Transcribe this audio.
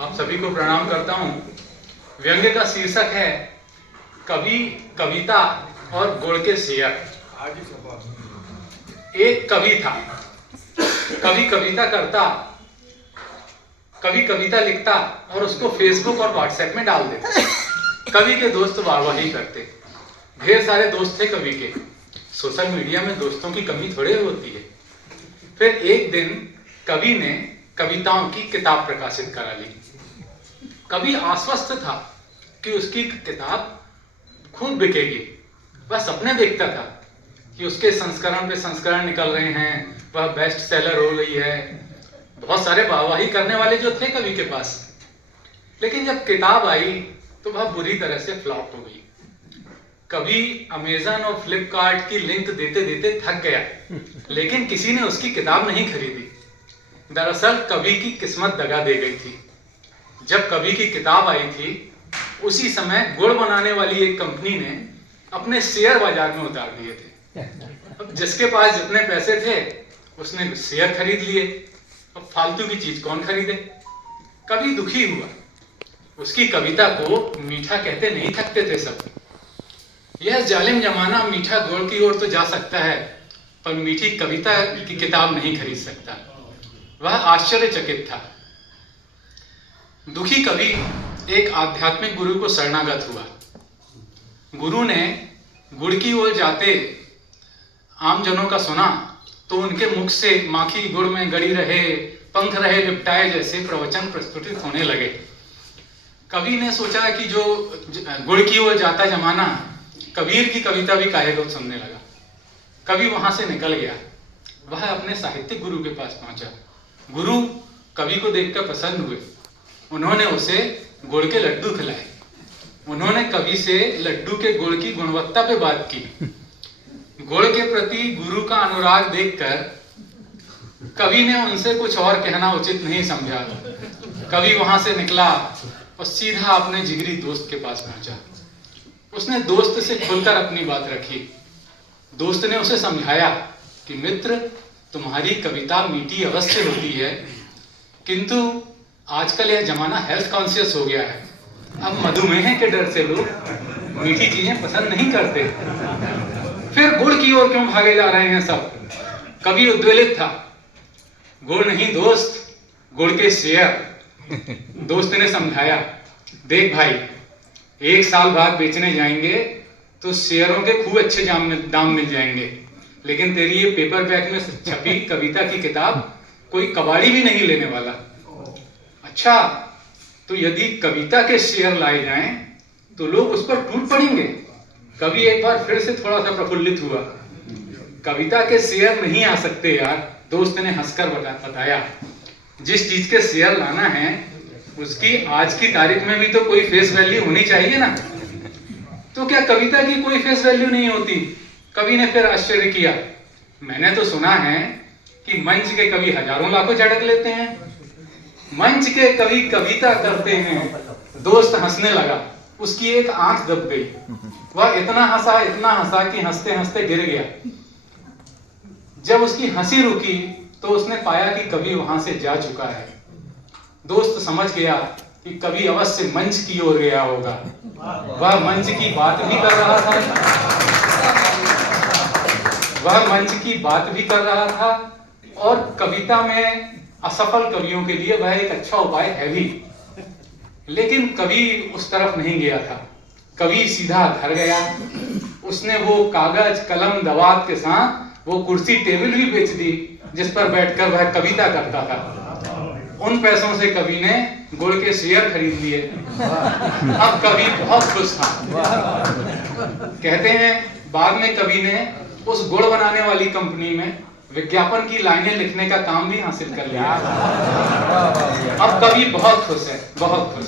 आप सभी को प्रणाम करता हूं। व्यंग्य का शीर्षक है कवि, कविता और गुण के शेयर। एक कवि था, कवि कविता करता, कवि कविता लिखता और उसको फेसबुक और व्हाट्सएप में डाल देता। कवि के दोस्त वाहवाही करते, ढेर सारे दोस्त थे कवि के। सोशल मीडिया में दोस्तों की कमी थोड़ी होती है। फिर एक दिन कवि ने कविताओं की किताब प्रकाशित करा ली। कवि आश्वस्त था कि उसकी किताब खूब बिकेगी। वह सपने देखता था कि उसके संस्करण पे संस्करण निकल रहे हैं, वह बेस्ट सेलर हो गई है। बहुत सारे वाहवाही करने वाले जो थे कवि के पास। लेकिन जब किताब आई तो वह बुरी तरह से फ्लॉप हो गई। कवि अमेजन और फ्लिपकार्ट की लिंक देते देते थक गया, लेकिन किसी ने उसकी किताब नहीं खरीदी। दरअसल कवि की किस्मत दगा दे गई थी। जब कवि की किताब आई थी उसी समय गुड़ बनाने वाली एक कंपनी ने अपने शेयर बाजार में उतार दिए थे। अब जिसके पास जितने पैसे थे उसने शेयर खरीद लिए। अब फालतू की चीज कौन खरीदे। कवि दुखी हुआ। उसकी कविता को मीठा कहते नहीं थकते थे सब। यह जालिम जमाना मीठा गुड़ की ओर तो जा सकता है, पर मीठी कविता की किताब नहीं खरीद सकता। वह आश्चर्यचकित था। दुखी कवि एक आध्यात्मिक गुरु को शरणागत हुआ। गुरु ने गुड़ की ओर जाते आम जनों का सुना तो उनके मुख से माखी गुड़ में गड़ी रहे, पंख रहे लिपटाए जैसे प्रवचन प्रस्तुतित होने लगे। कवि ने सोचा कि जो गुड़ की ओर जाता जमाना, कबीर की कविता भी काहे को सुनने लगा। कवि वहां से निकल गया। वह अपने साहित्यिक गुरु के पास पहुंचा। गुरु कवि को देखकर प्रसन्न हुए। उन्होंने उसे गुड़ के लड्डू खिलाए। उन्होंने कवि से लड्डू के गुड़ की गुणवत्ता पे बात की। गुड़ के प्रति गुरु का अनुराग देखकर कवि ने उनसे कुछ और कहना उचित नहीं समझा। कवि वहां से निकला और सीधा अपने जिगरी दोस्त के पास पहुंचा। उसने दोस्त से खुलकर अपनी बात रखी। दोस्त ने उसे समझाया कि मित्र, तुम्हारी कविता मीठी अवश्य होती है, किंतु आजकल यह जमाना हेल्थ कॉन्शियस हो गया है। अब मधुमेह के डर से लोग मीठी चीजें पसंद नहीं करते। फिर गुड़ की ओर क्यों भागे जा रहे हैं सब। कवि उद्वेलित था। गुड़ नहीं दोस्त, गुड़ के शेयर। दोस्त ने समझाया, देख भाई, 1 साल बाद बेचने जाएंगे तो शेयरों के खूब अच्छे दाम मिल जाएंगे, लेकिन तेरी ये पेपर बैग में छपी कविता की किताब कोई कबाड़ी भी नहीं लेने वाला। अच्छा, तो यदि कविता के शेयर लाए जाएं तो लोग उस पर टूट पड़ेंगे। कवि एक बार फिर से थोड़ा सा प्रफुल्लित हुआ। कविता के शेयर नहीं आ सकते यार, दोस्त ने हंसकर बताया। जिस चीज के शेयर लाना है उसकी आज की तारीख में भी तो कोई फेस वैल्यू होनी चाहिए ना। तो क्या कविता की कोई फेस वैल्यू नहीं होती। कवि ने फिर आश्चर्य किया। मैंने तो सुना है कि मंच के कवि हजारों लाखों झटक लेते हैं। मंच के कवि कविता करते हैं। दोस्त हंसने लगा। उसकी एक आंख दब गई। वह इतना हंसा कि हंसते हंसते गिर गया। जब उसकी हंसी रुकी तो उसने पाया कि कवि वहां से जा चुका है। दोस्त समझ गया कि कवि अवश्य मंच की ओर गया होगा। वह मंच की बात भी कर रहा था। और कविता में असफल कवियों के लिए वह एक अच्छा उपाय है भी। लेकिन कवि उस तरफ नहीं गया था। कवि सीधा घर गया। उसने वो कागज कलम दवात के साथ वो कुर्सी टेबल भी बेच दी जिस पर बैठकर वह कविता करता था। उन पैसों से कवि ने गुड़ के शेयर खरीद लिए। अब कवि बहुत खुश था। कहते हैं बाद में कवि ने उस गुड़ बनाने वाली कंपनी में विज्ञापन की लाइनें लिखने का काम भी हासिल कर लिया। अब कवि बहुत खुश है, बहुत खुश।